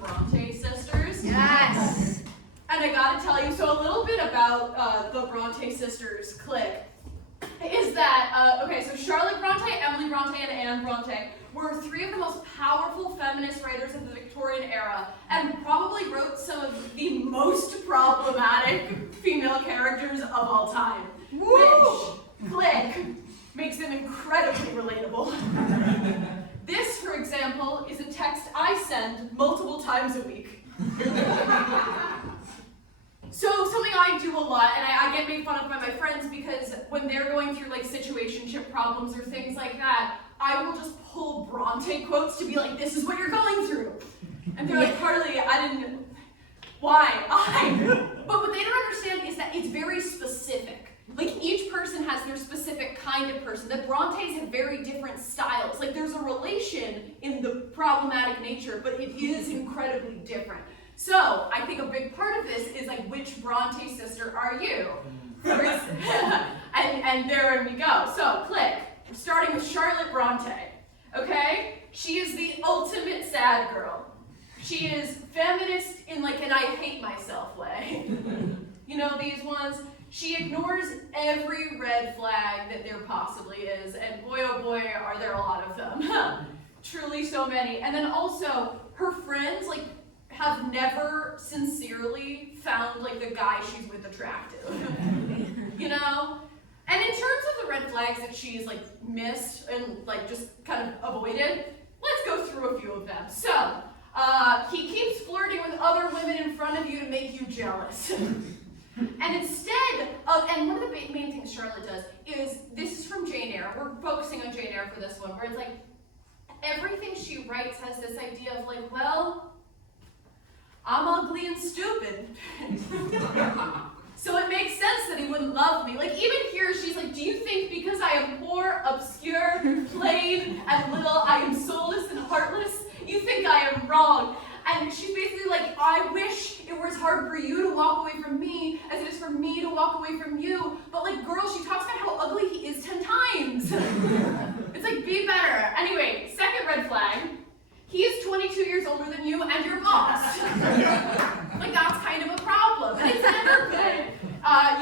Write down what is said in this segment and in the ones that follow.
Bronte sisters. Yes! And I gotta tell you, so a little bit about the Bronte sisters clique is that, okay, so Charlotte Bronte, Emily Bronte, and Anne Bronte were three of the most powerful feminist writers of the Victorian era, and probably wrote some of the most problematic female characters of all time. Woo! Which, clique, makes them incredibly relatable. This, for example, is a text I send multiple times a week. So something I do a lot, and I get made fun of by my friends because when they're going through like situationship problems or things like that, I will just pull Bronte quotes to be like, this is what you're going through. And they're like, Carly, I didn't, why? But what they don't understand is that it's very specific. Like each person has their specific kind of person. The Brontes have very different styles. Like there's a relation in the problematic nature, but it is incredibly different. So I think a big part of this is like, which Bronte sister are you? and there we go. So click. We're starting with Charlotte Bronte. Okay? She is the ultimate sad girl. She is feminist in like an I hate myself way. You know these ones? She ignores every red flag that there possibly is, and boy oh boy are there a lot of them. Truly so many. And then also, her friends like have never sincerely found like the guy she's with attractive. You know? And in terms of the red flags that she's like missed and like just kind of avoided, let's go through a few of them. So, he keeps flirting with other women in front of you to make you jealous. And instead of, and one of the main things Charlotte does is, this is from Jane Eyre, we're focusing on Jane Eyre for this one, where it's like, everything she writes has this idea of like, well, I'm ugly and stupid. So it makes sense that he wouldn't love me. Like even here, she's like, do you think because I am poor, obscure, plain, and little, I am soulless and heartless? You think I am wrong. And she's basically like, I wish it were as hard for you to walk away from me as it is for me to walk away from you. But like, girl, she talks about how ugly he is 10 times. It's like, be better. Anyway, second red flag. He is 22 years older than you and your boss. Like, that's kind of a problem. And it's never good.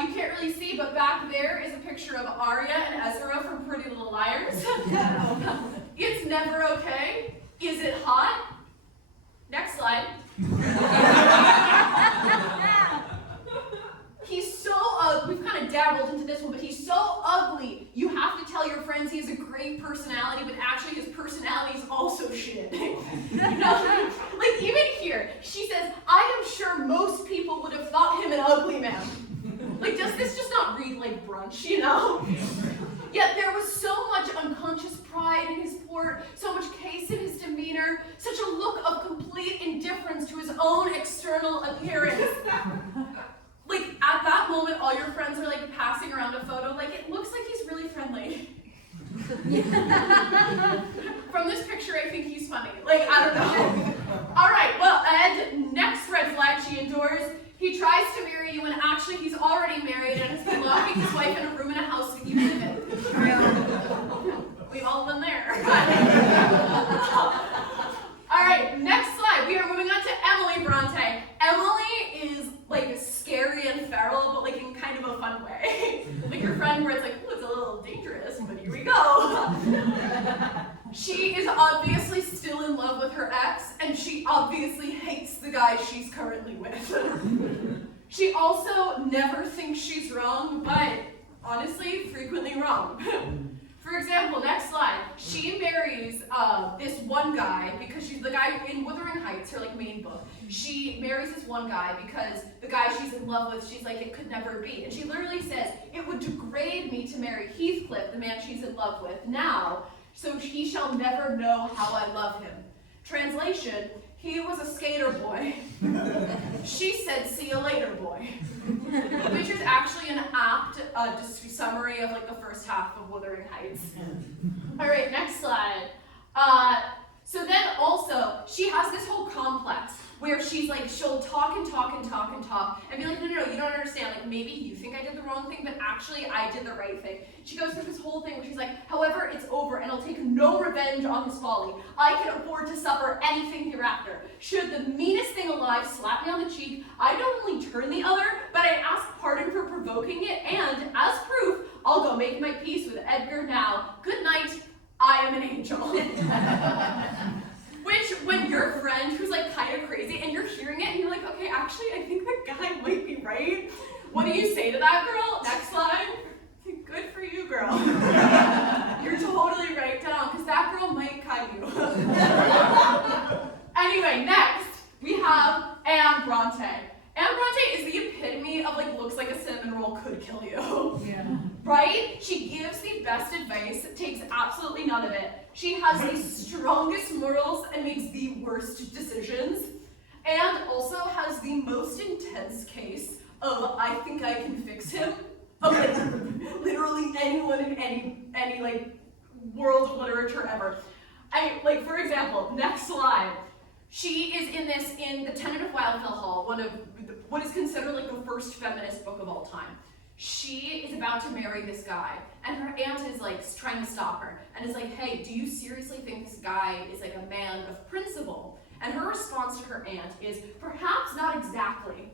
You can't really see, but back there is a picture of Arya and Ezra from Pretty Little Liars. It's never okay. Is it hot? Next slide. He's so ugly. We've kind of dabbled into this one, but he's so ugly. You have to tell your friends he has a great personality, but actually his personality is also shit. You know? Like even here, she says, I am sure most people would have thought him an ugly man. Like, does this just not read like brunch, you know? Yet there was so much unconscious pride in his port, so much case in his demeanor, such a look of complete indifference to his own external appearance. Like, at that moment, all your friends are like passing around a photo, like, it looks like he's really friendly. From this picture, I think he's funny. Like, I don't know. All right, well, and next red flag she endures. He tries to marry you when actually he's already married and has been locking his wife in a room in a house that you live in. We've all been there. All right, next slide. We are moving on to Emily Bronte. Emily is like scary and feral, but like in kind of a fun way. Like your friend where it's like, ooh, it's a little dangerous, but here we go. She is obviously still in love with her ex, and she obviously hates the guy she's currently with. She also never thinks she's wrong, but honestly, frequently wrong. For example, next slide. She marries this one guy because she's the guy in Wuthering Heights, her like main book. She marries this one guy because the guy she's in love with, she's like, it could never be. And she literally says, it would degrade me to marry Heathcliff, the man she's in love with now, so he shall never know how I love him. Translation, he was a skater boy. She said, see you later, boy. Which is actually an apt summary of like the first half of Wuthering Heights. All right, next slide. So then also, she has this whole complex where she's like, she'll talk and talk and talk and talk and be like, no, you don't understand. Like, maybe you think I did the wrong thing, but actually I did the right thing. She goes through this whole thing where she's like, however, it's over and I'll take no revenge on his folly. I can afford to suffer anything hereafter. Should the meanest thing alive slap me on the cheek, I not only turn the other, but I ask pardon for provoking it, and as proof, I'll go make my peace with Edgar now. Good night, I am an angel. Which, when your friend who's like kind of crazy and you're hearing it and you're like, okay, actually, I think the guy might be right. What do you say to that girl? Next slide. Good for you, girl. You're totally right, down, because that girl might cut you. Anyway, next, we have Anne Bronte. Anne Bronte is the epitome of like, looks like a cinnamon roll could kill you. Yeah. Right? She gives the best advice, takes absolutely none of it. She has the strongest morals and makes the worst decisions. And also has the most intense case of, I think I can fix him, of like, literally anyone in any like world of literature ever. Like, for example, next slide. She is in The Tenant of Wildfell Hall, one of what is considered like the first feminist book of all time. She is about to marry this guy, and her aunt is like trying to stop her, and is like, hey, do you seriously think this guy is like a man of principle? And her response to her aunt is, perhaps not exactly.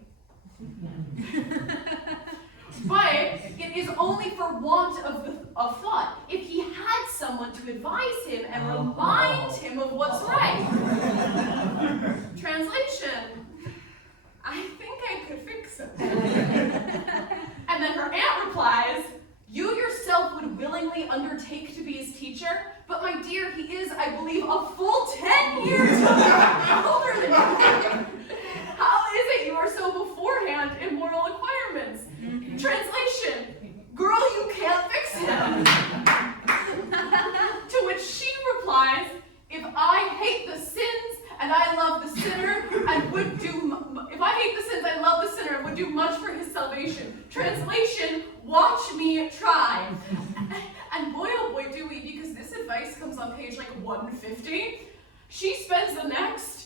But it is only for want of thought. If he had someone to advise him and remind him of what's right. Translation, I think I could fix him. And then her aunt replies, you yourself would willingly undertake to be his teacher, but my dear, he is, I believe, a full 10 years older than you. How is it you are so beforehand in moral acquirements? Translation, girl, you can't fix him. To which she replies, if I hate the sins and I love the sinner and would do, if I hate the sins, I love the sinner and would do much for his salvation. Translation, watch me try. And boy, oh boy, do we, because this advice comes on page like 150. She spends the next